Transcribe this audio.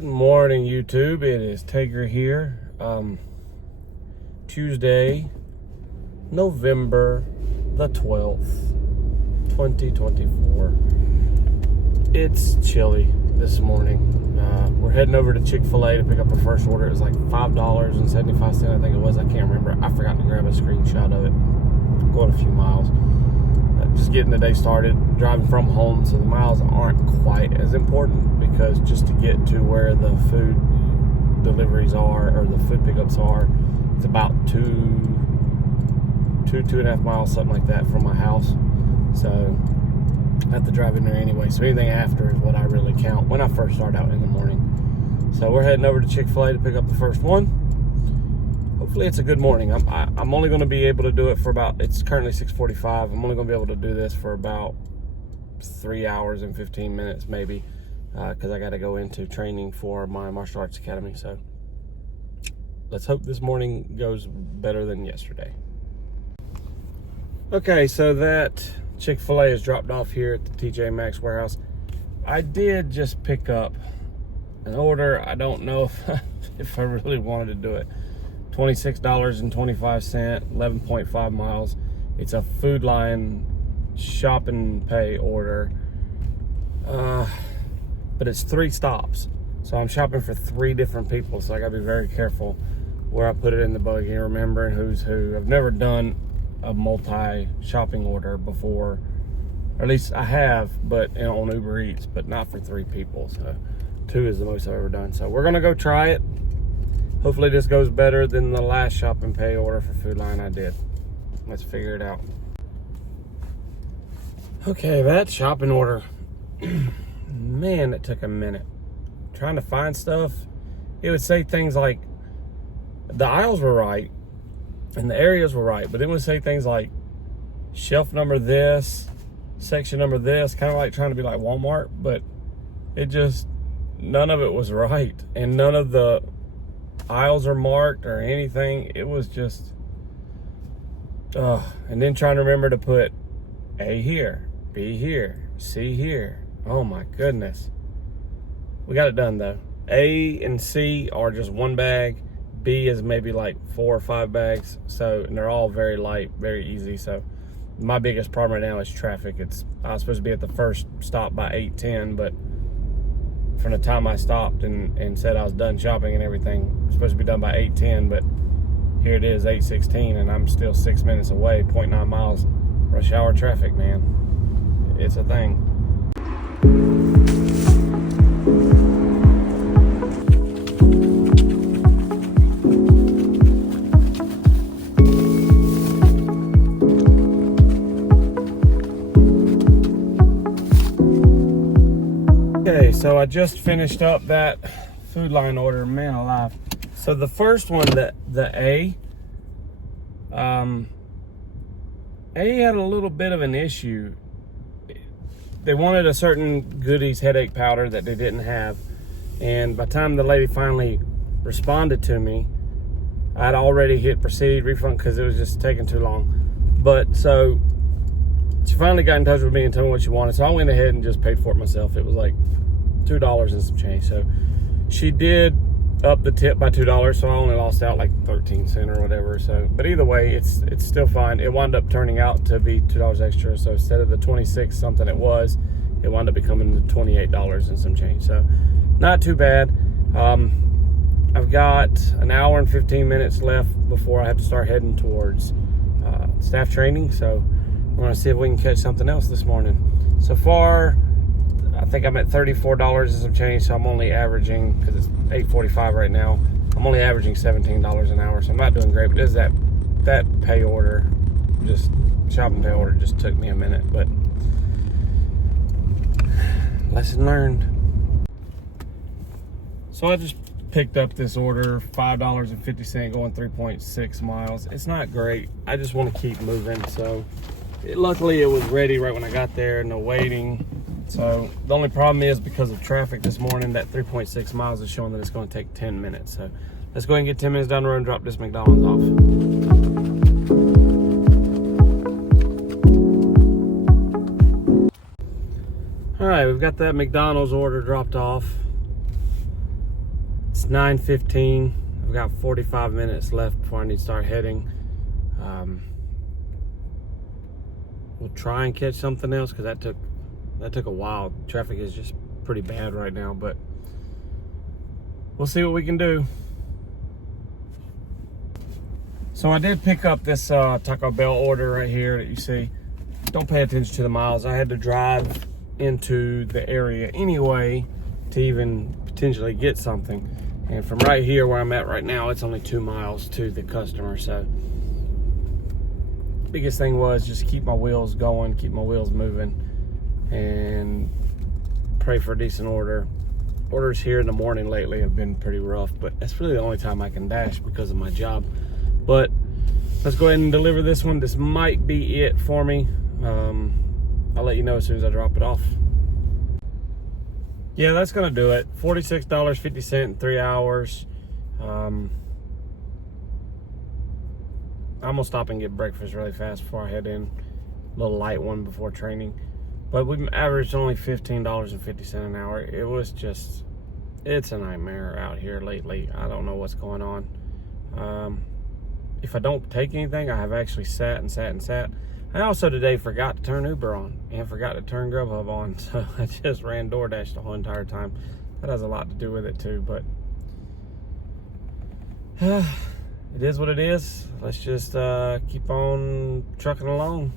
Good morning, YouTube. It is Tager here. Tuesday, November the 12th, 2024. It's chilly this morning. We're heading over to Chick-fil-A to pick up our first order. It was like $5.75, I think it was. I can't remember. I forgot to grab a screenshot of it. Going a few miles. Just getting the day started, driving from home, so the miles aren't quite as important because just to get to where the food deliveries are or the food pickups are, it's about two and a half miles, something like that, from my house. So I have to drive in there anyway. So anything after is what I really count when I first start out in the morning. So we're heading over to Chick-fil-A to pick up the first one. Hopefully it's a good morning. I'm only going to be able to do it for about, it's currently 6:45. I'm only going to be able to do this for about 3 hours and 15 minutes maybe, because I got to go into training for my martial arts academy. So let's hope this morning goes better than yesterday. Okay, so that Chick-fil-A is dropped off here at the TJ Maxx warehouse. I did just pick up an order. I don't know if I really wanted to do it. $26.25, 11.5 miles. It's a Food Lion shop and pay order. But it's 3 stops. So I'm shopping for 3 different people. So I gotta be very careful where I put it in the buggy and remembering who's who. I've never done a multi-shopping order before. Or at least I have, but on Uber Eats, but not for 3 people. So 2 is the most I've ever done. So we're gonna go try it. Hopefully this goes better than the last shop and pay order for Food Lion I did. Let's figure it out. Okay, that shopping order, man, it took a minute. Trying to find stuff, it would say things like, the aisles were right, and the areas were right, but it would say things like, shelf number this, section number this, kind of like trying to be like Walmart, but it just, none of it was right, and none of the aisles are marked or anything. It was just and then trying to remember to put A here, B here, C here. Oh my goodness. We got it done though. A and C are just 1 bag. B is maybe like 4 or 5 bags. So, and they're all very light, very easy. So my biggest problem right now is traffic. I was supposed to be at the first stop by 8:10, but from the time I stopped and said I was done shopping and everything, it was supposed to be done by 8:10, but here it is, 8:16, and I'm still 6 minutes away, 0.9 miles. Rush hour traffic, man. It's a thing. Okay, so I just finished up that Food Lion order, man alive. So the first one, the A had a little bit of an issue. They wanted a certain Goody's headache powder that they didn't have. And by the time the lady finally responded to me, I'd already hit proceed refund because it was just taking too long. But so she finally got in touch with me and told me what she wanted. So I went ahead and just paid for it myself. It was like $2 and some change. So she did up the tip by $2, so I only lost out like 13 cents or whatever. So, but either way, it's still fine. It wound up turning out to be $2 extra. So instead of the 26 something it wound up becoming the $28 and some change. So not too bad. I've got an hour and 15 minutes left before I have to start heading towards staff training. So we're gonna see if we can catch something else this morning. So far, I think I'm at $34 and some change, so I'm only averaging, because it's 8:45 right now, I'm only averaging $17 an hour, so I'm not doing great. But it is that pay order, just shopping pay order, just took me a minute, but lesson learned. So I just picked up this order, $5.50 going 3.6 miles. It's not great. I just want to keep moving, so luckily it was ready right when I got there, no waiting. So the only problem is because of traffic this morning, that 3.6 miles is showing that it's going to take 10 minutes. So let's go ahead and get 10 minutes down the road and drop this McDonald's off. All right, we've got that McDonald's order dropped off. 9:15. I've got 45 minutes left before I need to start heading. We'll try and catch something else because that took a while. Traffic is just pretty bad right now, but we'll see what we can do. So I did pick up this Taco Bell order right here that you see. Don't pay attention to the miles. I had to drive into the area anyway to even potentially get something. And from right here where I'm at right now, it's only 2 miles to the customer. So biggest thing was just keep my wheels going, keep my wheels moving, and pray for a decent order. Orders here in the morning lately have been pretty rough, but that's really the only time I can dash because of my job. But let's go ahead and deliver this one. This might be it for me. I'll let you know as soon as I drop it off. Yeah, that's gonna do it. $46.50 in 3 hours. I'm gonna stop and get breakfast really fast before I head in. A little light one before training. But we've averaged only $15.50 an hour. It's a nightmare out here lately. I don't know what's going on. If I don't take anything, I have actually sat. I also today forgot to turn Uber on and forgot to turn Grubhub on. So I just ran DoorDash the whole entire time. That has a lot to do with it too, but it is what it is. Let's just keep on trucking along.